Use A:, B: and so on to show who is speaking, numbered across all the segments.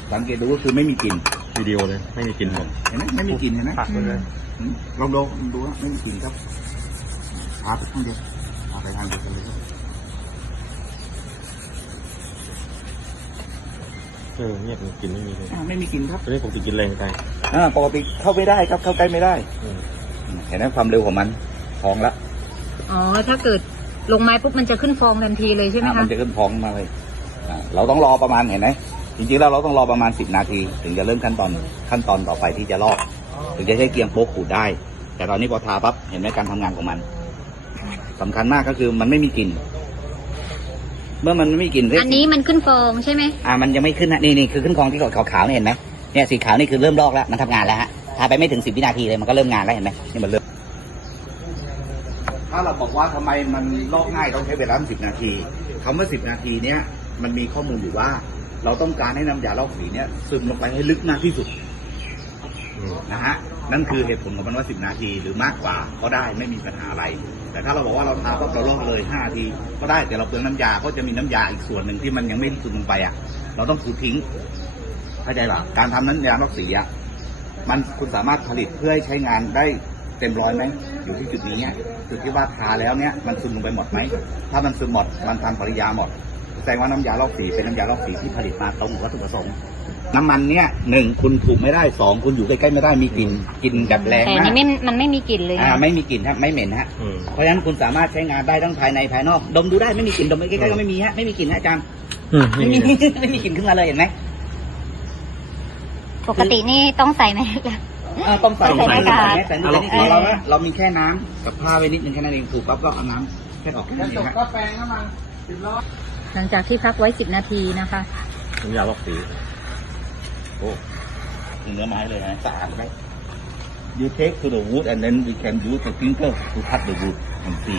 A: สังเกตดูก็คือไม่มีกลิ่น
B: วิดีโอเลยไม่มีกลิ่นผม
A: เห็นไหมไม่มีกลิ่นเห็นไหม
B: ปักไปเลย
A: ลองดูว่าไม่มีกลิ่นครับพาไปทางเดียวพาไปทางเดียวกันเลยครับ
B: เงียบกลิ่นไม่มีเลย
A: ไม่มีกลิ่นครับ
B: ตอนนี้ผมติดกินแรงไป
A: ปกติเข้าไม่ได้ครับเข้าใกล้ไม่ได้เห็นไหมความเร็วของมันพองละ
C: อ๋อถ้าเกิดลงไม้ปุ๊บมันจะขึ้นฟองทันทีเลยใช่ไหมคะ
A: มันจะขึ้นพองมาเลยเราต้องรอประมาณเห็นไหมจริงๆแล้วเราต้องรอประมาณ10 นาทีถึงจะเริ่มขั้นตอนต่อไปที่จะลอกถึงจะใช้เกียงโป๊กขูดได้ แต่ตอนนี้พอทาปั๊บเห็นไหมการทำงานของมันสำคัญมากก็คือมันไม่มีกลิ่นเมื่อมันไม่มีกลิ่น
C: อันนี้มันขึ้นฟองใช่ไหม
A: มันยังไม่ขึ้นนะนี่คือขึ้นฟองที่ขาวๆนี่เห็นไหมเนี่ยสีขาวนี่คือเริ่มลอกแล้วมันทำงานแล้วฮะทาไปไม่ถึง10 วินาทีเลยมันก็เริ่มงานแล้วเห็นไหมนี่มันเริ่มถ้าเราบอกว่าทำไมมันลอกง่ายต้องใช้เวลา10 นาทีคำว่า10 นาทีเนี้ยมันมีข้อมูลอยู่ว่าเราต้องการให้น้ำยาลอกสีเนี้ยซึมลงไปให้ลึกมากที่สุดนะฮะนั่นคือเหตุผลของมันว่า10 นาทีหรือมากกว่าก็ได้ไม่มีปัญหาอะไรแต่ถ้าเราบอกว่าเราทาปั๊บเราลอกเลย5 นาทีก็ได้แต่เราเปลืองน้ำยาก็จะมีน้ำยาอีกส่วนหนึ่งที่มันยังไม่ซึมลงไปเราต้องถูทิ้งเข้าใจป่ะการทำน้ำยาลอกสีมันคุณสามารถผลิตเพื่อให้ใช้งานได้เต็มร้อยไหมอยู่ที่จุดนี้เนี่ยจุดที่ว่าทาแล้วเนี่ยมันซึมลงไปหมดไหมถ้ามันซึมหมดมันทำปริยาหมดแสดงว่าน้ำยาลอกสีเป็นน้ำยาลอกสีที่ผลิตมาตรงวัตถุประสงค์น้ำมันเนี่ย1คุณถูกไม่ได้2คุณอยู่ใกล้ๆไม่ได้มีกลิ่นแบบแรง
C: แต่
A: มาก
C: นี่มันไม่มีกลิ่นเลยนะ
A: ไม่มีกลิ่นฮะไม่เหม็นฮะเพราะฉะนั้นคุณสามารถใช้งานได้ทั้งภายในภายนอกดมดูได้ไม่มีกลิ่นดมใกล้ๆก็ไม่มีฮะไม่มีกลิ่นฮะอาจารย์ไม่มีกลิ่นขึ้นมาเลยเห็นไหม
C: ปกตินี่ต้องใส่ไหม
A: ต้องใส่
C: ใส่หน้ากาก
A: แต่เรามีแค่น้ำกับผ้าไว้นิดนึงแค่นั้นเองถูกปั๊บก็เอาน้ำแค่ออกแค่นี้ฮะ
C: หลังจากที่พักไว้10 นาทีนะคะ
B: น้ำยาลอกสี
A: โอ้เนื้อไม้เลยนะสะอาดไหม You take to the wood and then we can use the finger to cut the wood and see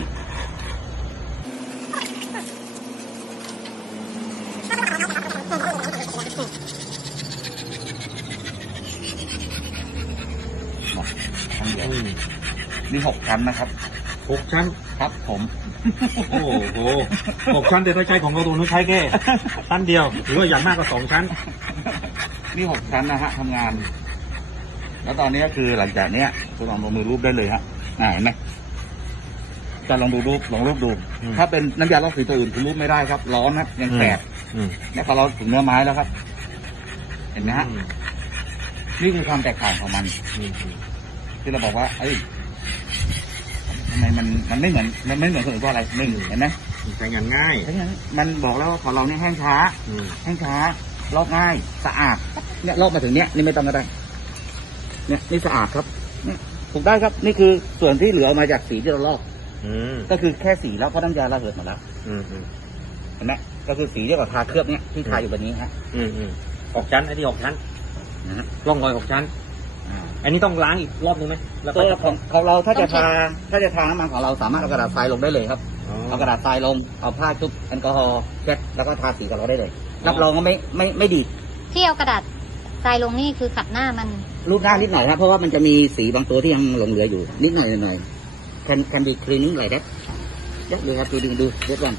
A: นี่6 ชั้นนะครับ
B: 6 ชั้น
A: ครับผม
B: โอ้โห6 ชั้นแต่ถ้าใช้ของเราตัวนู้นใช้แค่ชั้นเดียวหรือว่าอย่างมากก็2 ชั้น
A: นี่6 ชั้นนะฮะทำงาน แล้วตอนนี้ก็คือหลังจากเนี้ยคุณลองลงมือรูปได้เลยฮะเห็นไหมจะลองดูรูปดู ถ้าเป็นน้ำยาลอกสีตัวอื่นคุณรูปไม่ได้ครับร้อนนะยังแสบเนี่ยพอเราถึงเนื้อไม้แล้วครับ เห็นไหมฮะนี่คือความแตกต่างของมันที่เราบอกว่าเอ้ยทำไมมันไม่เหมือนคนอื่นเพราะอะไร1เห็นไหม
B: ใช้งานง่าย
A: มันบอกแล้วว่าของเราเนี่ยแห้งช้าลอกง่ายสะอาดเนี่ยลอกมาถึงเนี้ยนี่ไม่ต้องก็ได้เนี่ยนี่สะอาดครับเนี่ยถูกได้ครับนี่คือส่วนที่เหลือมาจากสีที่เราลอกก็คือแค่สีแล้วเพราะน้ำยาระเหยหมดแล้วเห็นไหมก็คือสีที่เราทาเคลือบเนี่ยที่ทาอยู่แบบนี้ฮะ
B: 6 ชั้นไอ้ที่6 ชั้นร่องรอย6 ชั้นอันนี้ต้องล้างอีกรอบนึงไหม
A: ตัวของเราถ้าจะทาน้ำมันของเราสามารถเอากระดาษทรายลงได้เลยครับเอากระดาษทรายลงเอาผ้าชุบแอลกอฮอล์เช็ดแล้วก็ทาสีกับเราได้เลยรับรองว่าไม่ดี
C: ที่เอากระดาษทรายลงนี่คือขัดหน้ามัน
A: รูปหน้านิดหน่อยครับเพราะว่ามันจะมีสีบางตัวที่ยังหลงเหลืออยู่นิดหน่อยcan be cleaning like that เดี๋ยวดูครับดูเดี๋ยวก่อน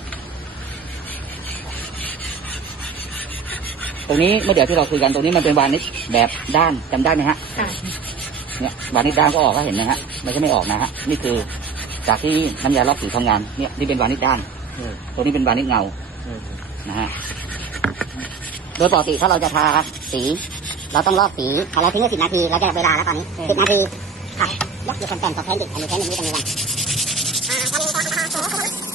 A: ตรงนี้เมื่อเดี๋ยวที่เราคุยกันตรงนี้มันเป็นวานิชแบบด้านจำได้ไหมฮะเนี่ยวานิชด้านก็ออกก็เห็นนะฮะไม่ใช่ไม่ออกนะฮะนี่คือจากที่น้ำยาลอกสีทำงานเนี่ยที่เป็นวานิชด้านตัวนี้เป็นวานิชเงานะฮะโดยปกติถ้าเราจะทาสีเราต้องลอกสีพอเราทิ้งไว้10 นาทีเราจะเวลาแล้วตอนนี้10 นาทีค่ะยกอยู่คนแต่งต่อแทนดิอันนี้แทนอย่างนี้กันเลย